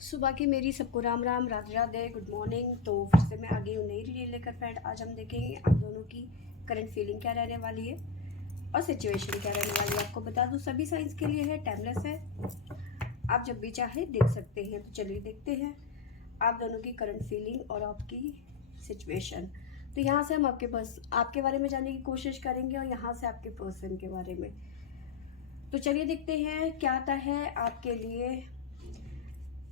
सुबह की मेरी सबको राम राम, राधे राधे, गुड मॉर्निंग। तो फिर से मैं आ गई हूँ नई रील लेकर फ्रेंड। आज हम देखेंगे आप दोनों की करंट फीलिंग क्या रहने वाली है और सिचुएशन क्या रहने वाली है। आपको बता दूँ सभी साइंस के लिए है, टाइमलेस है, आप जब भी चाहे देख सकते हैं। तो चलिए देखते हैं आप दोनों की करंट फीलिंग और आपकी सिचुएशन। तो यहाँ से हम आपके बारे में जानने की कोशिश करेंगे और यहाँ से आपके पर्सन के बारे में। तो चलिए देखते हैं क्या आता है आपके लिए।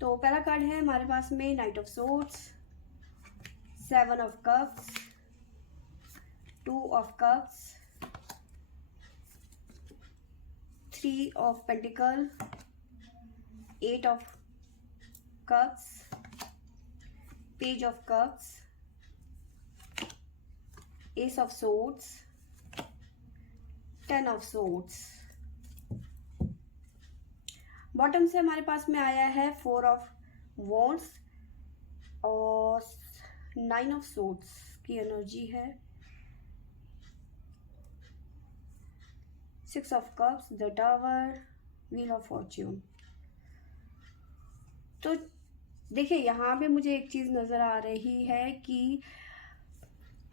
तो पहला कार्ड है हमारे पास में night of swords, 7 of cups, 2 of cups, 3 of pentacle, 8 of cups, page of cups, S of swords, 10 of swords. Bottom से हमारे पास में आया है 4 ऑफ वॉन्ड्स और 9 ऑफ सोर्ड्स की एनर्जी है, 6 of cups, the tower, wheel of Fortune. तो देखिए यहाँ पे मुझे एक चीज़ नज़र आ रही है कि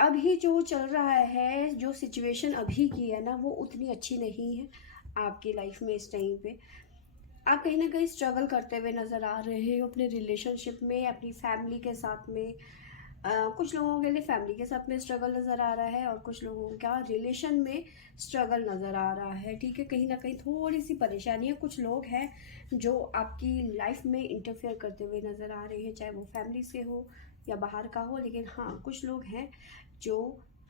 अभी जो चल रहा है, जो सिचुएशन अभी की है ना, वो उतनी अच्छी नहीं है आपकी लाइफ में। इस टाइम पे आप कहीं ना कहीं स्ट्रगल करते हुए नज़र आ रहे हो अपने रिलेशनशिप में, अपनी फैमिली के साथ में। कुछ लोगों के लिए फैमिली के साथ में स्ट्रगल नज़र आ रहा है और कुछ लोगों का रिलेशन में स्ट्रगल नज़र आ रहा है। ठीक है, कहीं ना कहीं थोड़ी सी परेशानी है। कुछ लोग हैं जो आपकी लाइफ में इंटरफेयर करते हुए नज़र आ रहे हैं, चाहे वो फैमिली से हो या बाहर का हो। लेकिन हाँ, कुछ लोग हैं जो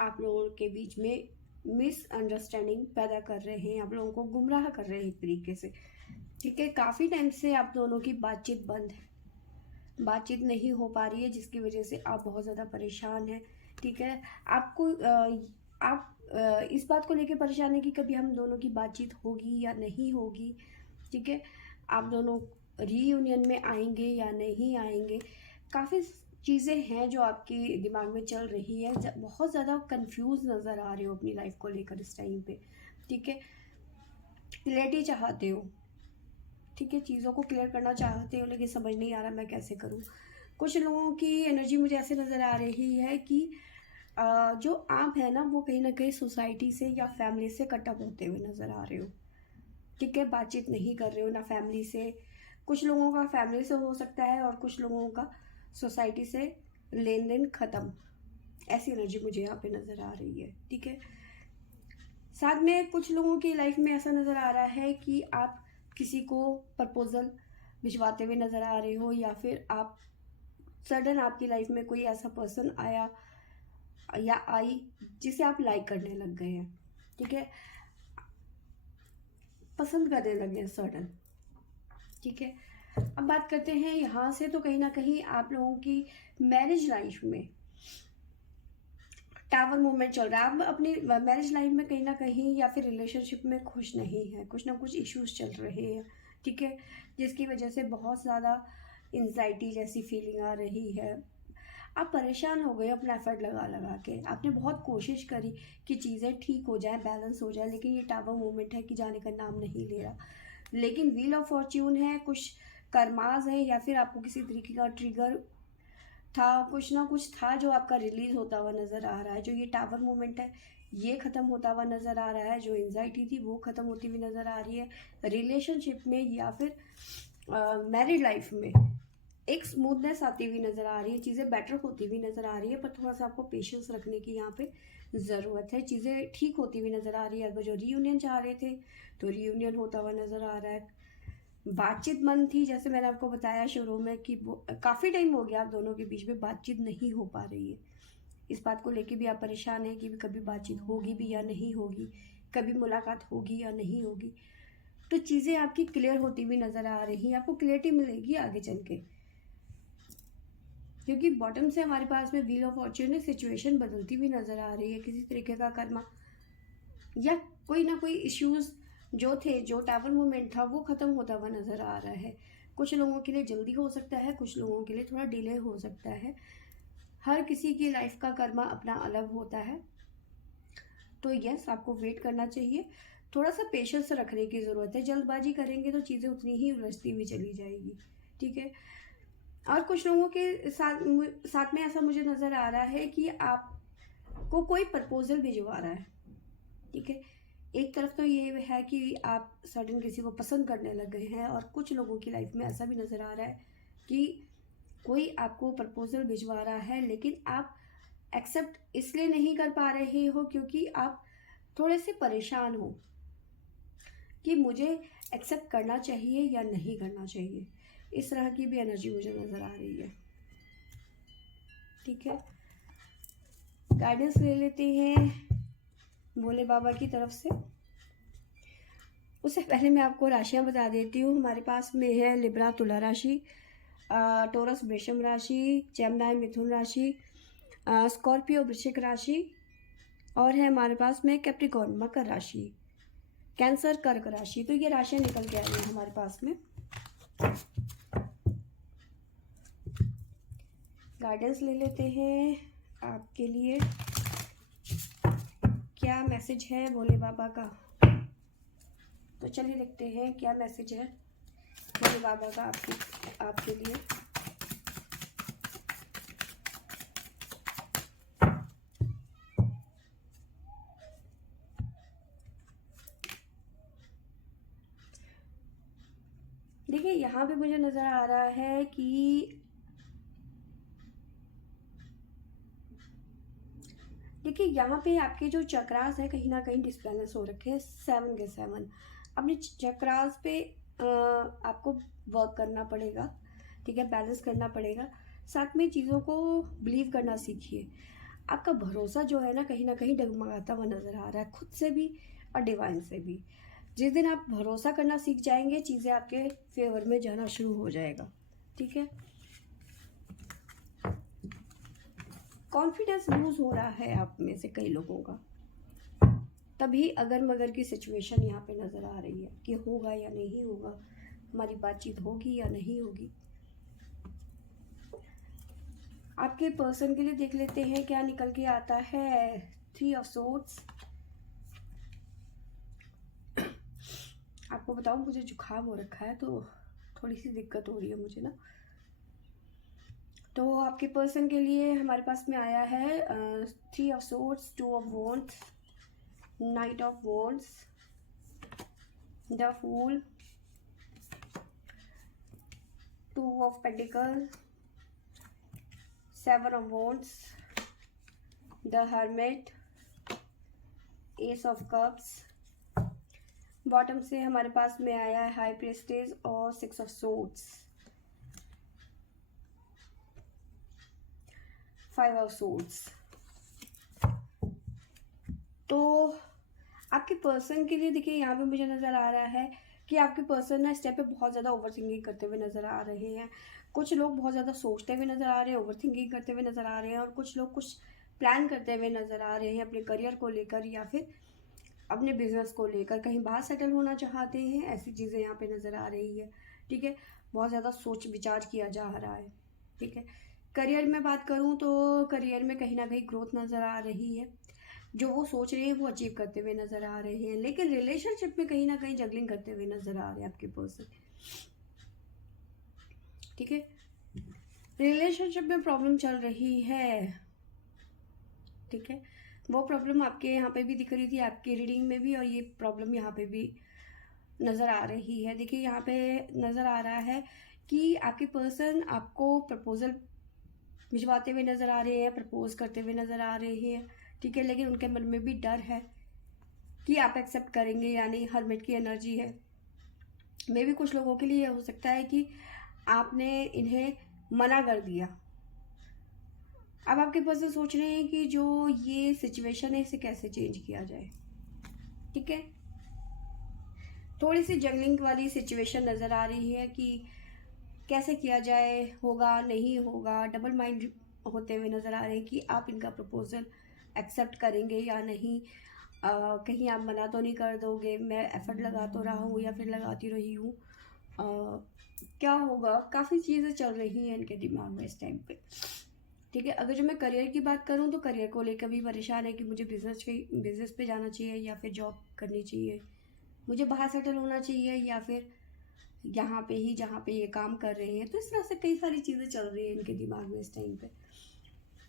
आप लोगों के बीच में मिसअंडरस्टैंडिंग पैदा कर रहे हैं, आप लोगों को गुमराह कर रहे हैं एक तरीके से। ठीक है, काफ़ी टाइम से आप दोनों की बातचीत बंद है, बातचीत नहीं हो पा रही है, जिसकी वजह से आप बहुत ज़्यादा परेशान हैं। ठीक है, आपको आप इस बात को लेकर परेशान है कि कभी हम दोनों की बातचीत होगी या नहीं होगी। ठीक है, आप दोनों रीयूनियन में आएंगे या नहीं आएंगे। काफ़ी चीज़ें हैं जो आपके दिमाग में चल रही है, बहुत ज़्यादा कंफ्यूज नज़र आ रहे हो अपनी लाइफ को लेकर इस टाइम पे। ठीक है, क्लैरिटी चाहते हो। ठीक है, चीज़ों को क्लियर करना चाहते हो, लेकिन समझ नहीं आ रहा मैं कैसे करूँ। कुछ लोगों की एनर्जी मुझे ऐसे नज़र आ रही है कि जो आप है ना, वो कहीं ना कहीं सोसाइटी से या फैमिली से कट अप होते हुए नज़र आ रहे हो। ठीक है, बातचीत नहीं कर रहे हो ना फैमिली से। कुछ लोगों का फैमिली से हो सकता है और कुछ लोगों का सोसाइटी से लेन देन ख़त्म। ऐसी एनर्जी मुझे यहाँ पे नज़र आ रही है। ठीक है, साथ में कुछ लोगों की लाइफ में ऐसा नज़र आ रहा है कि आप किसी को प्रपोजल भिजवाते हुए नज़र आ रहे हो, या फिर आप सडन आपकी लाइफ में कोई ऐसा पर्सन आया या आई जिसे आप लाइक करने लग गए हैं। ठीक है, पसंद करने लग गए सडन। ठीक है, अब बात करते हैं यहाँ से। तो कहीं ना कहीं आप लोगों की मैरिज लाइफ में टावर मूवमेंट चल रहा है। आप अपनी मैरिज लाइफ में कहीं ना कहीं या फिर रिलेशनशिप में खुश नहीं है, कुछ ना कुछ इश्यूज चल रहे हैं। ठीक है, जिसकी वजह से बहुत ज़्यादा एंजाइटी जैसी फीलिंग आ रही है। आप परेशान हो गए अपना एफर्ट लगा लगा के, आपने बहुत कोशिश करी कि चीज़ें ठीक हो जाए, बैलेंस हो जाए, लेकिन ये टावर मूवमेंट है कि जाने का नाम नहीं ले रहा। लेकिन व्हील ऑफ फॉर्च्यून है, कुछ कर्माज है या फिर आपको किसी तरीके का ट्रिगर था, कुछ ना कुछ था जो आपका रिलीज होता हुआ नज़र आ रहा है। जो ये टावर मूवमेंट है ये ख़त्म होता हुआ नज़र आ रहा है, जो एंजाइटी थी वो ख़त्म होती हुई नज़र आ रही है। रिलेशनशिप में या फिर मैरिड लाइफ में एक स्मूथनेस आती हुई नज़र आ रही है, चीज़ें बेटर होती हुई नज़र आ रही है। पर थोड़ा सा आपको पेशेंस रखने की यहाँ पे ज़रूरत है। चीज़ें ठीक होती हुई नज़र आ रही है। अगर जो रीयूनियन चाह रहे थे तो रीयूनियन होता हुआ नज़र आ रहा है। बातचीत बंद थी, जैसे मैंने आपको बताया शुरू में कि वो काफ़ी टाइम हो गया आप दोनों के बीच में बातचीत नहीं हो पा रही है। इस बात को लेके भी आप परेशान हैं कि कभी बातचीत होगी भी या नहीं होगी, कभी मुलाकात होगी या नहीं होगी। तो चीज़ें आपकी क्लियर होती हुई नज़र आ रही हैं, आपको क्लियरिटी मिलेगी आगे चल के। क्योंकि बॉटम से हमारे पास में व्हील ऑफ फॉर्च्यून है, सिचुएशन बदलती हुई नज़र आ रही है। किसी तरीके का कर्मा या कोई ना कोई इश्यूज जो थे, जो टावर मूवमेंट था, वो ख़त्म होता हुआ नज़र आ रहा है। कुछ लोगों के लिए जल्दी हो सकता है, कुछ लोगों के लिए थोड़ा डिले हो सकता है। हर किसी की लाइफ का कर्मा अपना अलग होता है। तो यस, आपको वेट करना चाहिए, थोड़ा सा पेशेंस रखने की ज़रूरत है। जल्दबाजी करेंगे तो चीज़ें उतनी ही उलझती हुई चली जाएगी। ठीक है, और कुछ लोगों के साथ में ऐसा मुझे नज़र आ रहा है कि आपको कोई प्रपोजल भिजवा रहा है, ठीक है। एक तरफ तो ये है कि आप सडन किसी को पसंद करने लग गए हैं, और कुछ लोगों की लाइफ में ऐसा भी नज़र आ रहा है कि कोई आपको प्रपोजल भिजवा रहा है, लेकिन आप एक्सेप्ट इसलिए नहीं कर पा रहे हो क्योंकि आप थोड़े से परेशान हो कि मुझे एक्सेप्ट करना चाहिए या नहीं करना चाहिए। इस तरह की भी एनर्जी मुझे नज़र आ रही है, ठीक है। गाइडेंस ले लेते हैं भोले बाबा की तरफ से। उससे पहले मैं आपको राशियां बता देती हूँ। हमारे पास में है लिब्रा तुला राशि, टोरस वृषभ राशि, जेमिनी मिथुन राशि, स्कॉर्पियो वृश्चिक राशि, और है हमारे पास में कैप्रिकॉर्न मकर राशि, कैंसर कर्क राशि। तो ये राशियां निकल के आई हैं हमारे पास में। गाइडेंस ले लेते हैं आपके लिए, क्या मैसेज है भोले बाबा का। तो चलिए देखते हैं क्या मैसेज है भोले बाबा का आपके लिए। देखिए यहाँ पे मुझे नज़र आ रहा है कि देखिए यहाँ पे आपके जो चक्रास है कहीं ना कहीं डिसबैलेंस हो रखे हैं। 7 के 7 अपने चक्रास पे आपको वर्क करना पड़ेगा, ठीक है, बैलेंस करना पड़ेगा। साथ में चीज़ों को बिलीव करना सीखिए। आपका भरोसा जो है ना कहीं डगमगाता हुआ नज़र आ रहा है, खुद से भी और डिवाइन से भी। जिस दिन आप भरोसा करना सीख जाएंगे, चीज़ें आपके फेवर में जाना शुरू हो जाएगा, ठीक है। कॉन्फिडेंस लूज हो रहा है आप में से कई लोगों का, तभी अगर मगर की सिचुएशन यहाँ पे नज़र आ रही है कि होगा या नहीं होगा, हमारी बातचीत होगी या नहीं होगी। आपके पर्सन के लिए देख लेते हैं क्या निकल के आता है। 3 ऑफ सोर्ड्स। आपको बताऊं मुझे जुकाम हो रखा है तो थोड़ी सी दिक्कत हो रही है मुझे ना। तो आपके पर्सन के लिए हमारे पास में आया है 3 of swords, 2 of wands, knight of wands, the fool, 2 of pentacle, 7 of wands, the hermit, ace of cups. Bottom से हमारे पास में आया है हाई प्रीस्टेस और 6 ऑफ सोर्ड्स, 5 ऑफ सोर्ड्स। तो आपके पर्सन के लिए देखिए यहाँ पे मुझे नज़र आ रहा है कि आपके पर्सन ना इस टाइम पे बहुत ज़्यादा ओवर थिंकिंग करते हुए नज़र आ रहे हैं। कुछ लोग बहुत ज़्यादा सोचते हुए नज़र आ रहे हैं, ओवर थिंकिंग करते हुए नज़र आ रहे हैं, और कुछ लोग कुछ प्लान करते हुए नज़र आ रहे हैं अपने करियर को लेकर या फिर अपने बिजनेस को लेकर। कहीं बाहर सेटल होना चाहते हैं, ऐसी चीज़ें यहाँ पे नज़र आ रही है, ठीक है। बहुत ज़्यादा सोच विचार किया जा रहा है, ठीक है। करियर में बात करूँ तो करियर में कहीं ना कहीं ग्रोथ नज़र आ रही है। जो वो सोच रहे हैं वो अचीव करते हुए नज़र आ रहे हैं, लेकिन रिलेशनशिप में कहीं ना कहीं जगलिंग करते हुए नज़र आ रहे हैं आपके पर्सन, ठीक है। रिलेशनशिप में प्रॉब्लम चल रही है, ठीक है। वो प्रॉब्लम आपके यहाँ पे भी दिख रही थी, आपकी रीडिंग में भी, और ये प्रॉब्लम यहाँ पे भी नज़र आ रही है। देखिए यहाँ पे नज़र आ रहा है कि आपके पर्सन आपको प्रपोजल भिजवाते हुए नज़र आ रहे हैं, प्रपोज करते हुए नज़र आ रहे हैं, ठीक है। लेकिन उनके मन में भी डर है कि आप एक्सेप्ट करेंगे या नहीं। हर्मिट की एनर्जी है। मे भी कुछ लोगों के लिए हो सकता है कि आपने इन्हें मना कर दिया। अब आपके पर्सन सोच रहे हैं कि जो ये सिचुएशन है इसे कैसे चेंज किया जाए, ठीक है। थोड़ी सी जंगलिंग वाली सिचुएशन नज़र आ रही है कि कैसे किया जाए, होगा नहीं होगा। डबल माइंड होते हुए नज़र आ रहे हैं कि आप इनका प्रपोजल एक्सेप्ट करेंगे या नहीं। कहीं आप मना तो नहीं कर दोगे, मैं एफर्ट लगा तो रहा हूँ या फिर लगाती रही हूँ, क्या होगा। काफ़ी चीज़ें चल रही हैं इनके दिमाग में इस टाइम पे, ठीक है। अगर जो मैं करियर की बात करूँ तो करियर को लेकर भी परेशान है कि मुझे बिजनेस पे जाना चाहिए या फिर जॉब करनी चाहिए, मुझे बाहर सेटल होना चाहिए या फिर यहाँ पे ही जहाँ पे ये काम कर रहे हैं। तो इस तरह से कई सारी चीज़ें चल रही हैं इनके दिमाग में इस टाइम पे।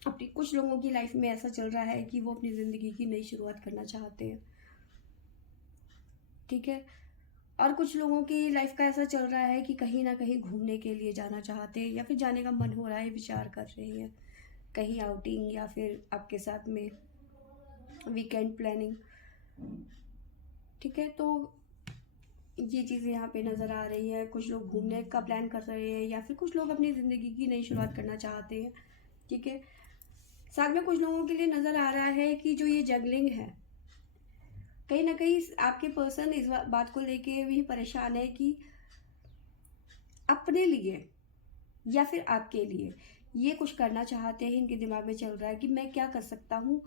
अपनी कुछ लोगों की लाइफ में ऐसा चल रहा है कि वो अपनी ज़िंदगी की नई शुरुआत करना चाहते हैं, ठीक है। और कुछ लोगों की लाइफ का ऐसा चल रहा है कि कहीं ना कहीं घूमने के लिए जाना चाहते हैं, या फिर जाने का मन हो रहा है, विचार कर रहे हैं कहीं आउटिंग, या फिर आपके साथ में वीकेंड प्लानिंग, ठीक है। तो ये चीज़ें यहाँ पे नज़र आ रही है। कुछ लोग घूमने का प्लान कर रहे हैं, या फिर कुछ लोग अपनी ज़िंदगी की नई शुरुआत करना चाहते हैं, ठीक है। साथ में कुछ लोगों के लिए नज़र आ रहा है कि जो ये जगलिंग है, कहीं ना कहीं आपके पर्सन इस बात को लेके भी परेशान है कि अपने लिए या फिर आपके लिए ये कुछ करना चाहते हैं। इनके दिमाग में चल रहा है कि मैं क्या कर सकता हूँ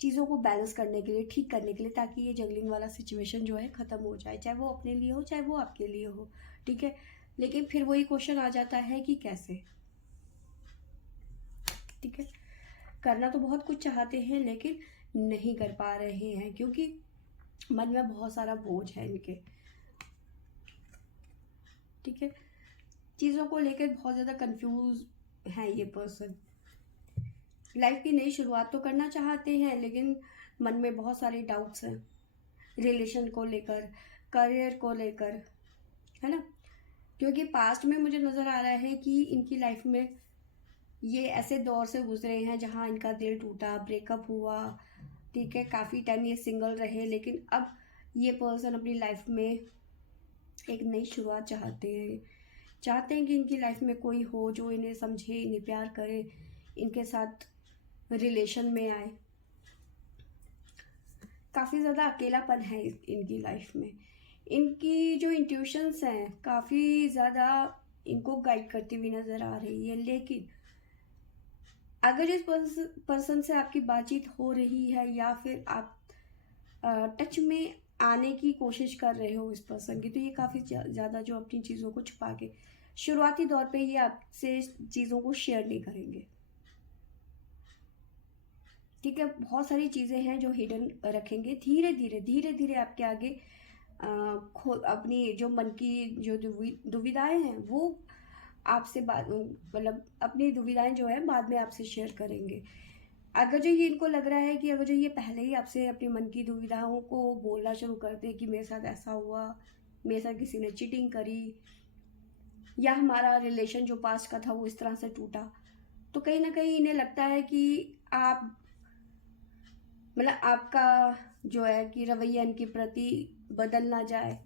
चीज़ों को बैलेंस करने के लिए, ठीक करने के लिए, ताकि ये जगलिंग वाला सिचुएशन जो है ख़त्म हो जाए, चाहे वो अपने लिए हो चाहे वो आपके लिए हो, ठीक है। लेकिन फिर वही क्वेश्चन आ जाता है कि कैसे, ठीक है। करना तो बहुत कुछ चाहते हैं लेकिन नहीं कर पा रहे हैं, क्योंकि मन में बहुत सारा बोझ है इनके, ठीक है। चीज़ों को लेकर बहुत ज़्यादा कंफ्यूज है ये पर्सन। लाइफ की नई शुरुआत तो करना चाहते हैं लेकिन मन में बहुत सारे डाउट्स हैं, रिलेशन को लेकर, करियर को लेकर, है ना। क्योंकि पास्ट में मुझे नज़र आ रहा है कि इनकी लाइफ में ये ऐसे दौर से गुजरे हैं जहाँ इनका दिल टूटा, ब्रेकअप हुआ, ठीक है। काफ़ी टाइम ये सिंगल रहे, लेकिन अब ये पर्सन अपनी लाइफ में एक नई शुरुआत चाहते हैं कि इनकी लाइफ में कोई हो जो इन्हें समझे, इन्हें प्यार करे, इनके साथ रिलेशन में आए। काफ़ी ज़्यादा अकेलापन है इनकी लाइफ में। इनकी जो इंट्यूशंस हैं काफ़ी ज़्यादा इनको गाइड करती हुई नज़र आ रही है। लेकिन अगर इस पर्सन से आपकी बातचीत हो रही है, या फिर आप टच में आने की कोशिश कर रहे हो इस पर्सन की, तो ये काफ़ी ज़्यादा जो अपनी चीज़ों को छुपा के शुरुआती दौर पे ये आपसे चीज़ों को शेयर नहीं करेंगे, ठीक है। बहुत सारी चीज़ें हैं जो हिडन रखेंगे। धीरे धीरे आपके आगे अपनी जो मन की जो दुविधाएं हैं वो आपसे बात, मतलब अपनी दुविधाएं जो है बाद में आपसे शेयर करेंगे। अगर जो ये इनको लग रहा है कि अगर जो ये पहले ही आपसे अपनी मन की दुविधाओं को बोलना शुरू कर दे कि मेरे साथ ऐसा हुआ, मेरे साथ किसी ने चीटिंग करी, या हमारा रिलेशन जो पास्ट का था वो इस तरह से टूटा, तो कहीं ना कहीं इन्हें लगता है कि आप, मतलब आपका जो है कि रवैया इनके प्रति बदल ना जाए,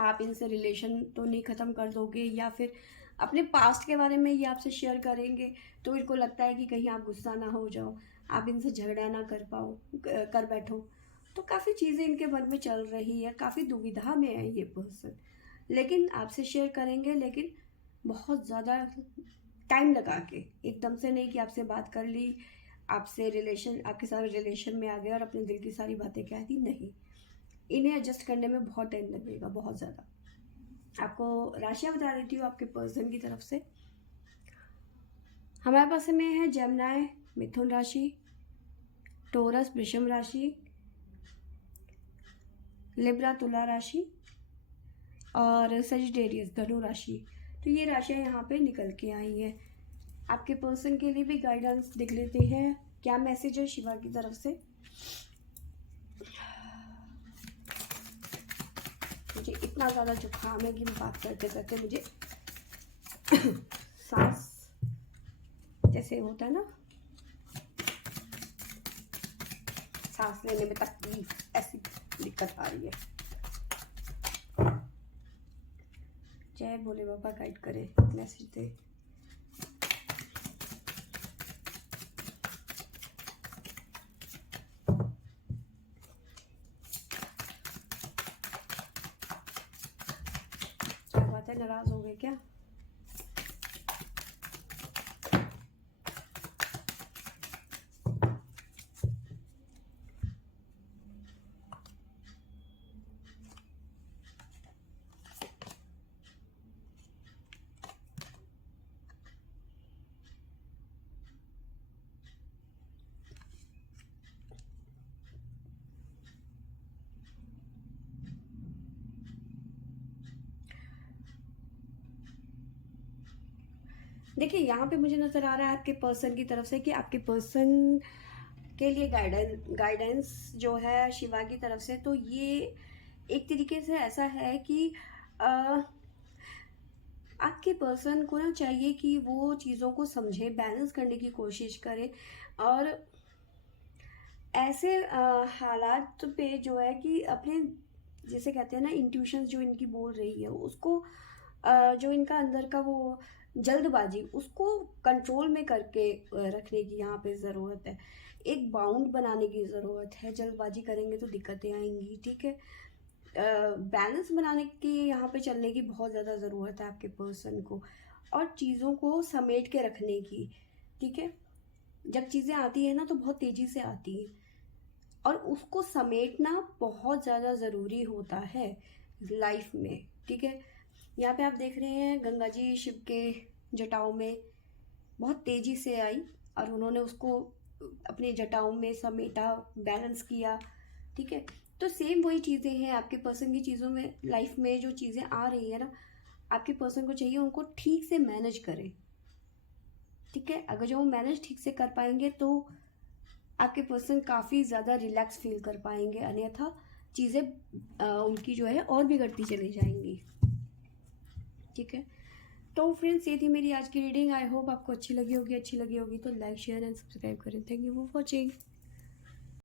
आप इनसे रिलेशन तो नहीं ख़त्म कर दोगे, या फिर अपने पास्ट के बारे में ये आपसे शेयर करेंगे तो इनको लगता है कि कहीं आप गुस्सा ना हो जाओ, आप इनसे झगड़ा ना कर बैठो। तो काफ़ी चीज़ें इनके मन में चल रही है, काफ़ी दुविधा में है ये पर्सन। लेकिन आपसे शेयर करेंगे, लेकिन बहुत ज़्यादा टाइम लगा के, एकदम से नहीं कि आपसे बात कर ली, आपसे रिलेशन, आपके साथ रिलेशन में आ गए और अपने दिल की सारी बातें कह दी, नहीं। इन्हें एडजस्ट करने में बहुत टाइम लगेगा, बहुत ज़्यादा। आपको राशियाँ बता देती हूँ आपके पर्सन की तरफ से। हमारे पास में है जमनाय मिथुन राशि, टोरस वृषभ राशि, लिब्रा तुला राशि, और सजिटेरियस धनु राशि। तो ये राशियाँ यहाँ पे निकल के आई हैं। आपके पर्सन के लिए भी गाइडेंस देख लेते हैं क्या मैसेज है शिवा की तरफ से। मुझे इतना ज़्यादा जुकाम है कि मैं बात करते करते मुझे सांस जैसे होता है ना, सांस लेने में तकलीफ, ऐसी दिक्कत आ रही है। जय भोले बाबा गाइड करे, मैसेज दे। क्या बात है, नाराज हो गए क्या? देखिए यहाँ पे मुझे नज़र आ रहा है आपके पर्सन की तरफ से कि आपके पर्सन के लिए गाइडेंस जो है शिवा की तरफ से, तो ये एक तरीके से ऐसा है कि अ, आपके पर्सन को ना चाहिए कि वो चीज़ों को समझे, बैलेंस करने की कोशिश करे, और ऐसे हालात पे जो है कि अपने, जैसे कहते हैं ना, इंट्यूशंस जो इनकी बोल रही है उसको, जो इनका अंदर का वो जल्दबाजी, उसको कंट्रोल में करके रखने की यहाँ पे ज़रूरत है। एक बाउंड बनाने की ज़रूरत है। जल्दबाजी करेंगे तो दिक्कतें आएंगी, ठीक है। बैलेंस बनाने की यहाँ पे चलने की बहुत ज़्यादा ज़रूरत है आपके पर्सन को, और चीज़ों को समेट के रखने की, ठीक है। जब चीज़ें आती है ना तो बहुत तेज़ी से आती हैं, और उसको समेटना बहुत ज़्यादा ज़रूरी होता है लाइफ में, ठीक है। यहाँ पे आप देख रहे हैं गंगा जी शिव के जटाओं में बहुत तेज़ी से आई, और उन्होंने उसको अपने जटाओं में समेटा, बैलेंस किया, ठीक है। तो सेम वही चीज़ें हैं आपके पर्सन की चीज़ों में, लाइफ में जो चीज़ें आ रही है ना, आपके पर्सन को चाहिए उनको ठीक से मैनेज करें, ठीक है। अगर जो वो मैनेज ठीक से कर पाएंगे तो आपके पर्सन काफ़ी ज़्यादा रिलैक्स फील कर पाएंगे, अन्यथा चीज़ें उनकी जो है और बिगड़ती चली जाएंगी, ठीक है। तो फ्रेंड्स, ये थी मेरी आज की रीडिंग। आई होप आपको अच्छी लगी होगी। अच्छी लगी होगी तो लाइक शेयर एंड सब्सक्राइब करें। Thank you for watching.